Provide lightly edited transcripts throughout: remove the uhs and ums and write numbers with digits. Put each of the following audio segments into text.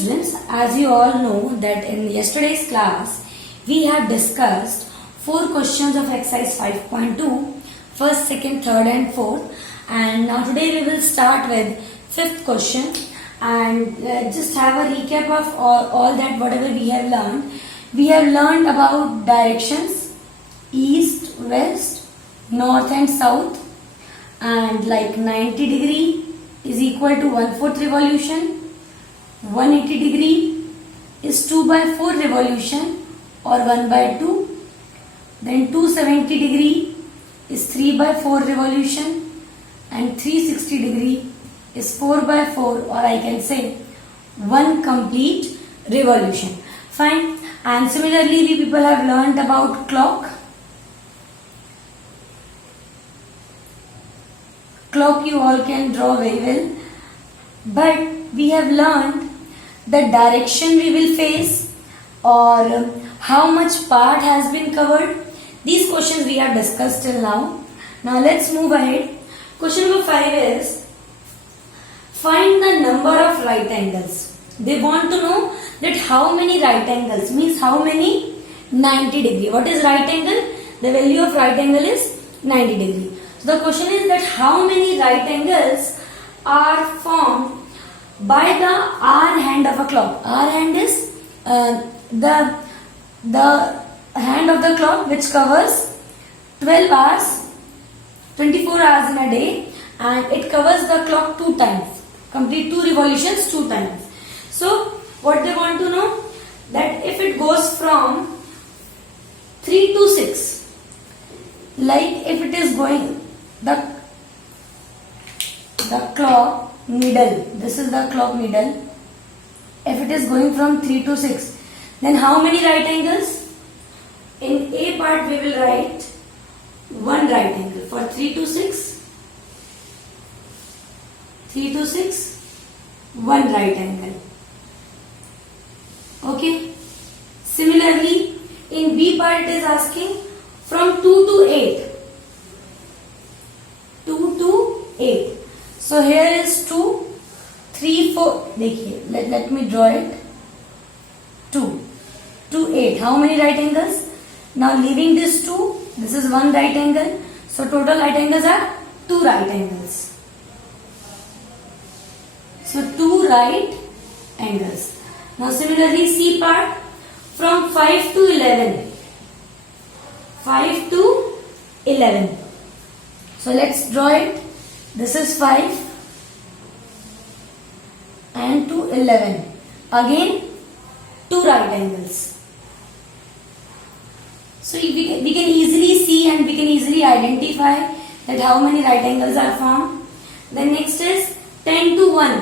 students, as you all know that in yesterday's class we have discussed 4 questions of exercise 5.2, first, second, third and fourth, and now today we will start with 5th question and just have a recap of all that whatever we have learned. We have learned about directions, east, west, north and south, and like 90 degree is equal to 1/4 revolution, 180 degree is 2/4 revolution or 1/2, then 270 degree is 3/4 revolution and 360 degree is 4/4, or I can say 1 complete revolution. Fine. And similarly we people have learnt about clock. Clock you all can draw very well, but we have learned the direction we will face or how much part has been covered. These questions we have discussed till now. Now let's move ahead. Question number 5 is find the number of right angles. They want to know that how many right angles, means how many 90 degree. What is right angle? The value of right angle is 90 degree. So the question is that how many right angles are formed by the hour hand of a clock. Hour hand is the hand of the clock which covers 12 hours, 24 hours in a day, and it covers the clock 2 times. Complete 2 revolutions 2 times. So what they want to know, that if it goes from 3 to 6, like if it is going the clock needle, this is the clock needle, if it is going from 3 to 6, then how many right angles? In A part we will write 1 right angle for 3 to 6, 3 to 6, 1 right angle. Okay. Similarly, in B part it is asking from 2 to 8. 2 to 8. So here is 2, 3, 4. देखिए, let me draw it. 2 to 8. How many right angles? Now leaving this 2, this is 1 right angle. So total right angles are 2 right angles. So 2 right angles. Now similarly C part from 5 to 11. 5 to 11. So let's draw it. This is 5 and to 11. Again 2 right angles. So we can easily see and we can easily identify that how many right angles are formed. Then next is 10 to 1.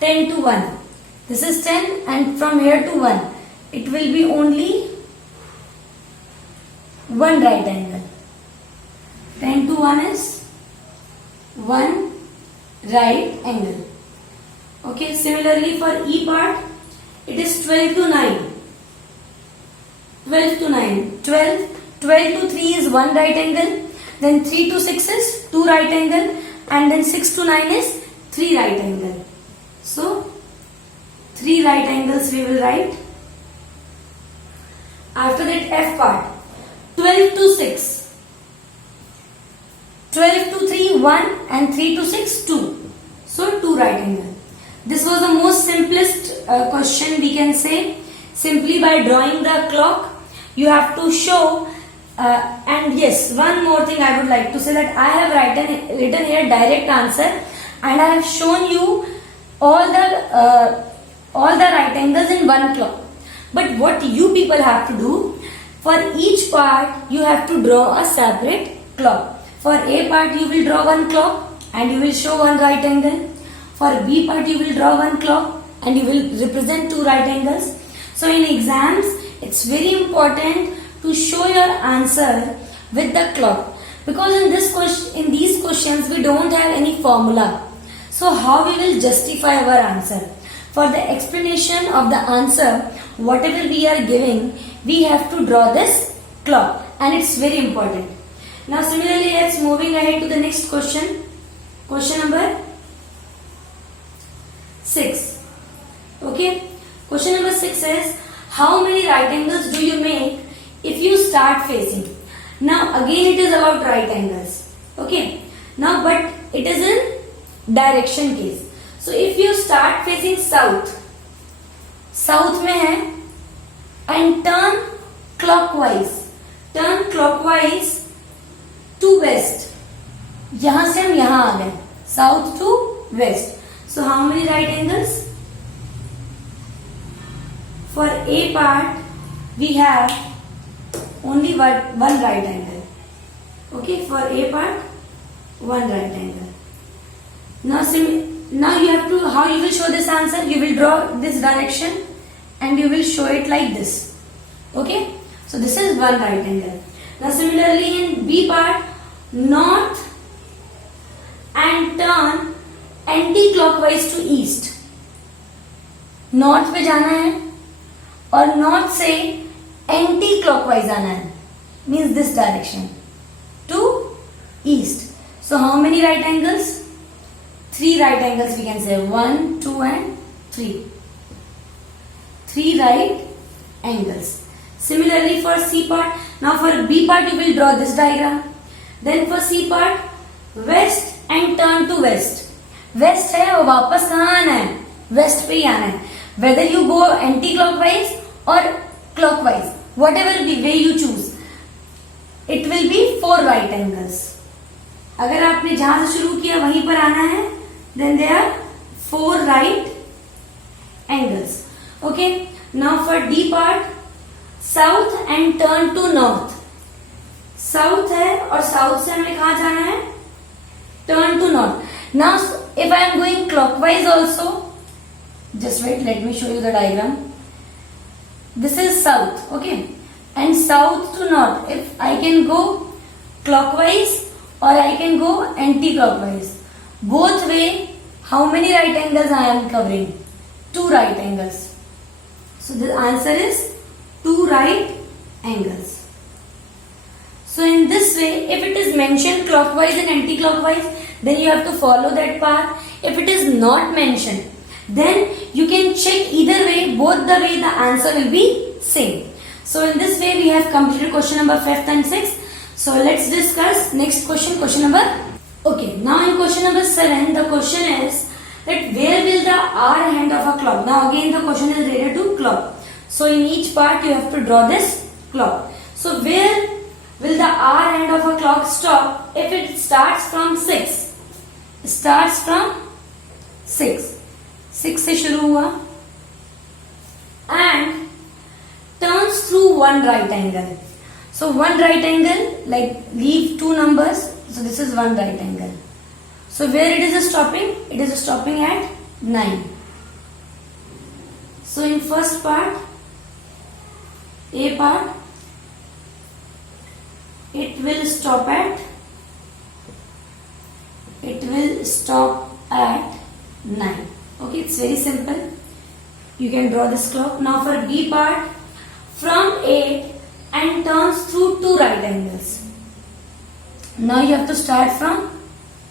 10 to 1. This is 10 and from here to 1. It will be only 1 right angle. 10 to 1 is 1 right angle. Okay, similarly for E part, it is 12 to 9. 12 to 9. 12 to 3 is 1 right angle. Then 3 to 6 is 2 right angle. And then 6 to 9 is 3 right angle. So 3 right angles we will write. After that F part, 12 to 6. 12 to 3, 1 and 3 to 6, 2. So 2 right angle. This was the most simplest question we can say. Simply by drawing the clock, you have to show and yes, one more thing I would like to say, that I have written here direct answer and I have shown you all the right angles in one clock. But what you people have to do, for each part you have to draw a separate clock. For A part you will draw 1 clock and you will show 1 right angle. For B part you will draw 1 clock and you will represent 2 right angles. So in exams it's very important to show your answer with the clock, because in these questions we don't have any formula. So how we will justify our answer? For the explanation of the answer, whatever we are giving, we have to draw this clock and it's very important. Now similarly, let's moving ahead to the next question. Question number 6. Okay. Question number 6 is, how many right angles do you make if you start facing? Now again it is about right angles. Okay. Now but it is in direction case. So if you start facing south, south में है, and turn clockwise to west. यहां से हम यहां आ गए, south to west. So how many right angles? For a part we have only one right angle. Okay, for a part one right angle. Now you have to, how you will show this answer? You will draw this direction and you will show it like this. Okay, so this is one right angle. Now similarly in B part, north and turn anti-clockwise to east. North पे जाना है और north से anti clockwise आना है, means this direction to east. So how many right angles? 3 right angles we can say, 1, 2 and 3. 3 right angles. Similarly for C part, now for B part you will draw this diagram. Then for C part, west and turn to west. West है और वापस कहाँ आना है? West पे ही आना है. Whether you go anti-clockwise or clockwise, whatever way you choose, it will be 4 right angles. अगर आपने जहां से शुरू किया वहीं पर आना है, then there are 4 right angles. Okay, now for D part, south and turn to north. South है और south से हमें कहाँ जाना है? Turn to north. Now if I am going clockwise also, just wait, let me show you the diagram. This is south, okay, and south to north. If I can go clockwise or I can go anti-clockwise. Both way, how many right angles I am covering? 2 right angles. So the answer is 2 right angles. So in this way, if it is mentioned clockwise and anti-clockwise, then you have to follow that path. If it is not mentioned, then you can check either way, both the way the answer will be same. So in this way, we have completed question number 5th and 6th. So let's discuss next question, question number. Okay, now in question number 7, the question is that where will the hour hand of a clock? Now again the question is related to clock. So in each part you have to draw this clock. So where will the hour hand of a clock stop if it starts from 6? Starts from 6. 6 से शुरू हुआ and turns through one right angle. So one right angle, like leave 2 numbers. So this is one right angle. So where it is stopping? It is stopping at 9. So in first part, A part, it will stop at 9. Okay, it's very simple. You can draw this clock. Now for B part, from 8 and turns through 2 right angles. Now you have to start from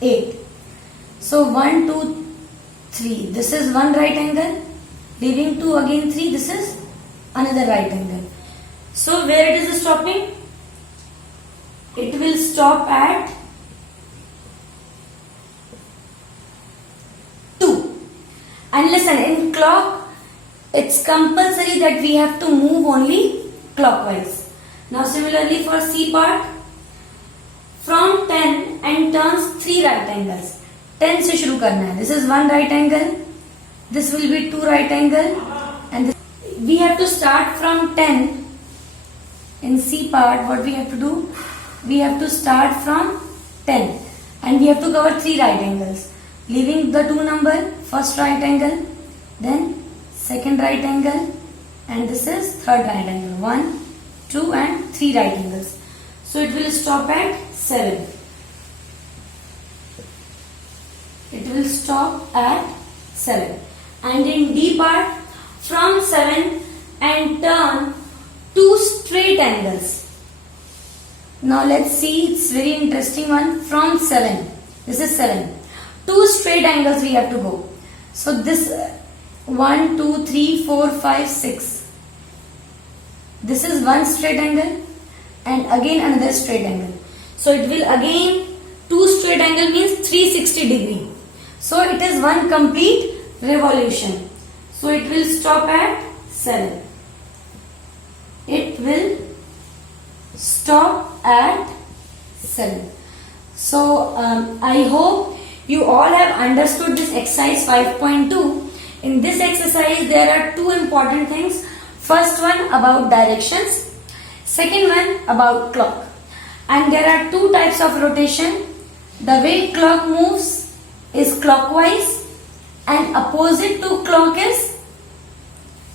8. So 1, 2, 3. This is one right angle. Leaving 2 again 3. This is another right angle. So where it is stopping? It will stop at 2. And listen, in clock, it's compulsory that we have to move only clockwise. Now similarly for C part, from 10 and turns 3 right angles. 10 से शुरू करना है. This is one right angle. This will be 2 right angle. And this, we have to start from 10. In C part, what we have to do? We have to start from 10. And we have to cover 3 right angles. Leaving the 2 number, first right angle, then second right angle, and this is third right angle. 1, 2 and 3 right angles. So it will stop at 7. It will stop at 7. And in D part, from 7 and turn 2 straight angles. Now let's see, it's very interesting one. From 7, this is 7. 2 straight angles we have to go. So this 1, 2, 3, 4, 5, 6. This is one straight angle and again another straight angle. So it will again, two straight angle means 360 degree. So it is one complete revolution. So it will stop at 7. It will stop at 7. So I hope you all have understood this exercise 5.2. In this exercise there are two important things. First one about directions, second one about clock. And there are two types of rotation. The way clock moves is clockwise and opposite to clock is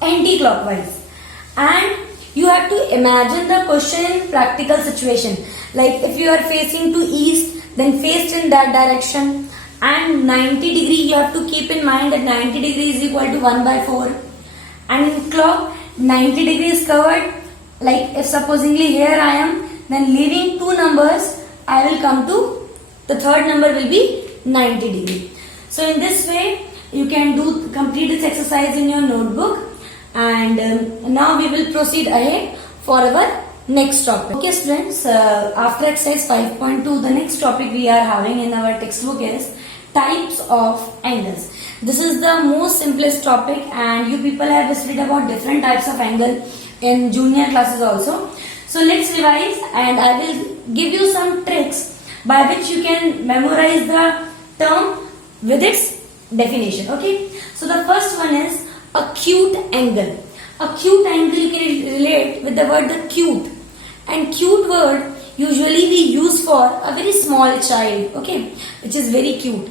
anti-clockwise. And you have to imagine the question in practical situation. Like if you are facing to east, then face in that direction. And 90 degree, you have to keep in mind that 90 degree is equal to 1 by 4. And in clock, 90 degree is covered. Like if supposingly here I am, then leaving two numbers, I will come to the third number will be 90 degree. So in this way, you can complete this exercise in your notebook. And now we will proceed ahead for our next topic. Okay students, after exercise 5.2, the next topic we are having in our textbook is types of angles. This is the most simplest topic, and you people have studied about different types of angle in junior classes also. So let's revise, and I will give you some tricks by which you can memorize the term with its definition. Okay, so the first one is acute angle. Acute angle you can relate with the word the cute, and cute word usually we use for a very small child, okay, which is very cute.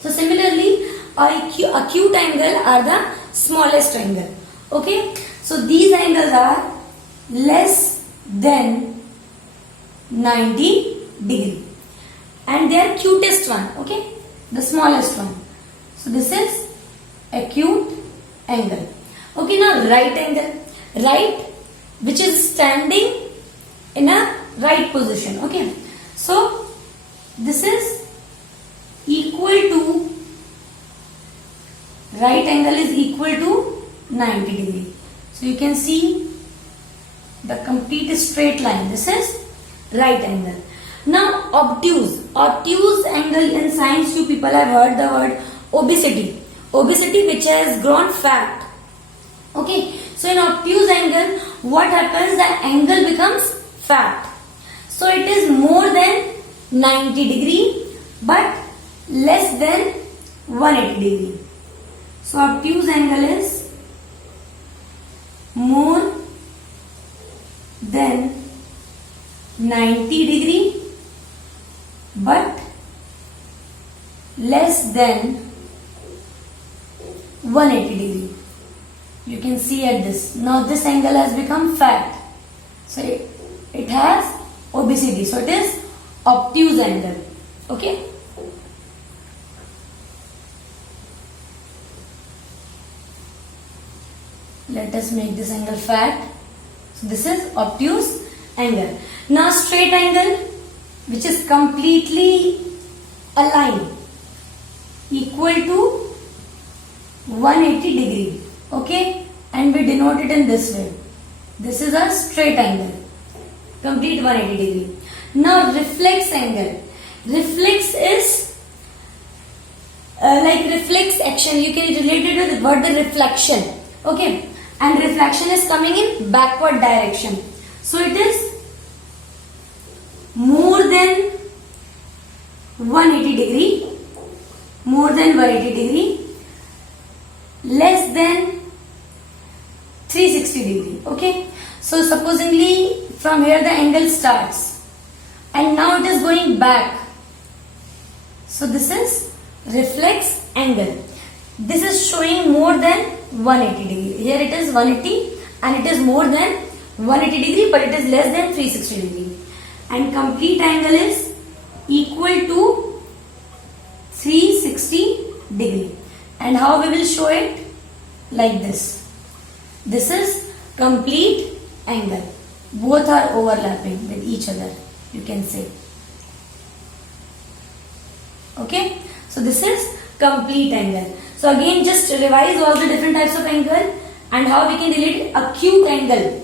So similarly, acute angle are the smallest angle. Okay, so these angles are less than 90 degree, and they are cutest one. Okay, the smallest one. So this is acute angle. Okay, now right angle, right, which is standing in a right position. Okay, so this is equal to, right angle is equal to 90 degree. So you can see the complete straight line. This is right angle. Now obtuse. Obtuse angle, in science you people have heard the word obesity. Obesity which has grown fat. Okay, so in obtuse angle what happens? The angle becomes fat. So it is more than 90 degree but less than 180 degree. So obtuse angle is more than 90 degree but less than 180 degree. You can see at this. Now this angle has become fat. So it has obesity. So it is obtuse angle. Okay. Let us make this angle fat. So this is obtuse angle. Now straight angle, which is completely aligned, equal to 180 degree. Okay, and we denote it in this way. This is a straight angle, complete 180 degree. Now reflex angle. Reflex is like reflex action. You can relate it with the word the reflection. Okay, and reflection is coming in backward direction. So it is more than 180 degree, more than 180 degree, less than 360 degree. Okay, so supposingly from here the angle starts and now it is going back. So this is reflex angle. This is showing more than 180 degree. Here it is 180 and it is more than 180 degree but it is less than 360 degree. And complete angle is equal to 360 degree. And how we will show it? Like this. This is complete angle. Both are overlapping with each other, you can say. Okay, so this is complete angle. So again, just revise all the different types of angle and how we can relate acute angle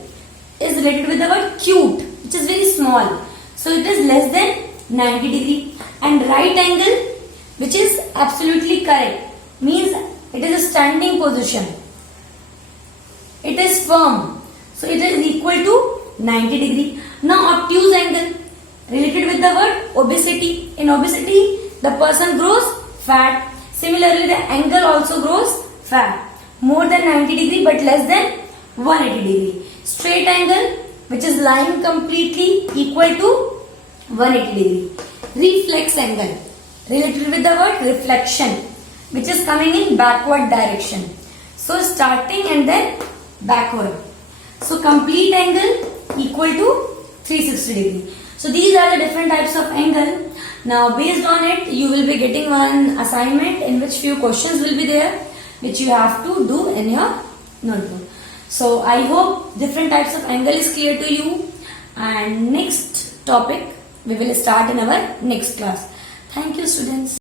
is related with the word cute, which is very small. So it is less than 90 degree. And right angle, which is absolutely correct, means it is a standing position. It is firm. So it is equal to 90 degree. Now obtuse angle related with the word obesity. In obesity, the person grows fat. Similarly, the angle also grows fat. More than 90 degree but less than 180 degree. Straight angle, which is lying completely, equal to 180 degree. Reflex angle related with the word reflection, which is coming in backward direction. So starting and then backward. So complete angle equal to 360 degree. So these are the different types of angle. Now based on it, you will be getting one assignment in which few questions will be there, which you have to do in your notebook. So I hope different types of angle is clear to you, and next topic we will start in our next class. Thank you, students.